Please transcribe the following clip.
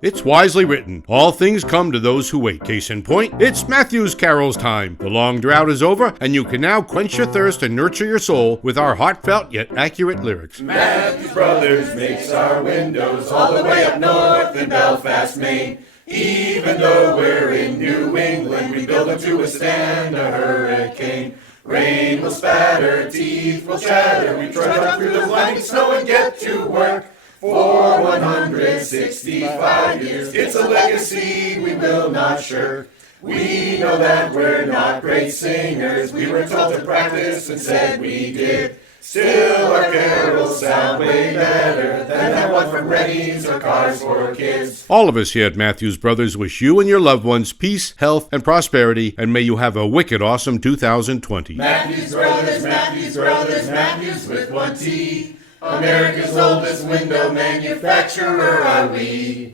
It's wisely written. All things come to those who wait. Case in point, it's Mathews Carol's time. The long drought is over, and you can now quench your thirst and nurture your soul with our heartfelt yet accurate lyrics. Mathews Brothers makes our windows all the way up north in Belfast, Maine. Even though we're in New England, we build them to withstand a hurricane. Rain will spatter, teeth will chatter, we trudge on through the blinding snow and get to work. For 165 years, it's a legacy we will not shirk. We know that we're not great singers, we were told to practice and said we did. Still our carols sound way better than that one from Reddy's or Cars for Kids. All of us here at Mathews Brothers wish you and your loved ones peace, health, and prosperity, and may you have a wicked awesome 2020. Mathews Brothers, Mathews Brothers, Mathews with one T. America's oldest window manufacturer are we.